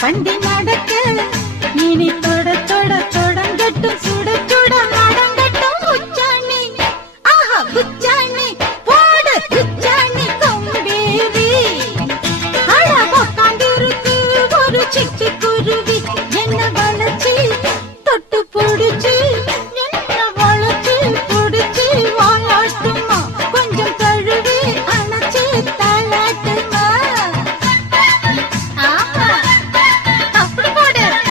பண்டி நடக்க இனி தொட தொட தொடங்கட்டும் சுட சுட நடங்கட்டும் உச்சாணி ஆஹா உச்சாணி போடு உச்சாணி கொம்பேரி அழ உட்கார்ந்திருக்கு ஒரு சிக்கி